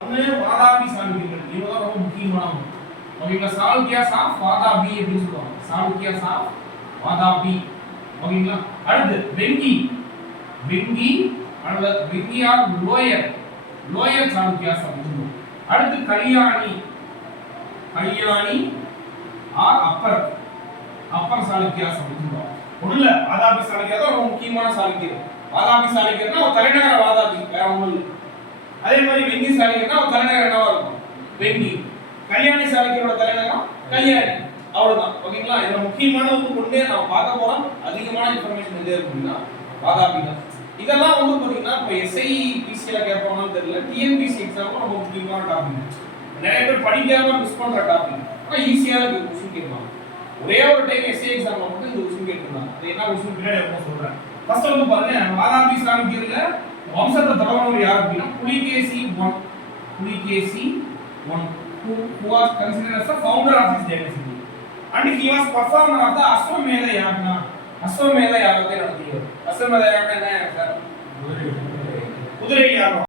வாதாபி சாளுக்கியர்கள் இவங்க தான் ரொம்ப முக்கியமானவங்க. ஓகேங்களா? சாளுக்கியாஸ் ஆஃப் வாதாபி அப்படின்னு சொல்லுவாங்க. சாளுக்கியாஸ் ஆஃப் வாதாபி. ஓகேங்களா? அடுத்து வெங்கி. வெங்கி அல்லது Vengi or lower. Lower Chalukyas அப்படின்னு சொல்லுவாங்க. அடுத்து Kalyani. Kalyani or upper. Upper Chalukyas அப்படின்னு சொல்லுவாங்க. ஒண்ணுல வாதாபி சாளுக்கியா தான் ரொம்ப முக்கியமான சாளுக்கியர். வாதாபி சாளுக்கியர்னா ஒரு தலைநகர வாதாபி, வேற ஒண்ணும் இல்லை. அதே மாதிரி வெங்கி சாளுக்கியர்னா ஒரு தலைநகர் என்னவா இருக்கும்? வெங்கி. கல்யாணி சாளுக்கியரோட தலைநகரம் கல்யாணி. அவ்வளவுதான். ஓகேங்களா? இதுல முக்கியமான ஒண்ணே நான் பார்க்க போறோம். அதிகமான இன்ஃபர்மேஷன் எது இருக்குன்னா வாதாபி தான். இதெல்லாம் வந்து பாத்தீங்கன்னா இப்ப எஸ்ஐ பிசில கேட்பாங்கன்னு தெரியல, டிஎன்பிசி எக்ஸாம்ல ரொம்ப முக்கியமான டாபிக். நிறைய பேர் படிக்காம மிஸ் பண்ற டாபிக். ஆனா ஈஸியான क्वेश्चन கேட்பாங்க. ஒரே ஒரு டைம் எஸ்ஐ எக்ஸாம்ல மட்டும் இந்த क्वेश्चन கேட்பாங்க. அது என்ன क्वेश्चन பின்னாடி நான் சொல்றேன். ஃபர்ஸ்ட் வந்து பாருங்க, வாதாபி சாளுக்கியர்ல வம்சத்தை தொடர்ந்தவர் யார் அப்படின்னா Pulikesi I. Pulikesi I who was considered as the founder of this dynasty and he was performer of the அஸ்வமேத யாக்னா. அஸ்வமேத யாகத்தை நடத்தியவர். அஸ்வமேத யாகம் என்ன சார்? குதிரை யாகம்.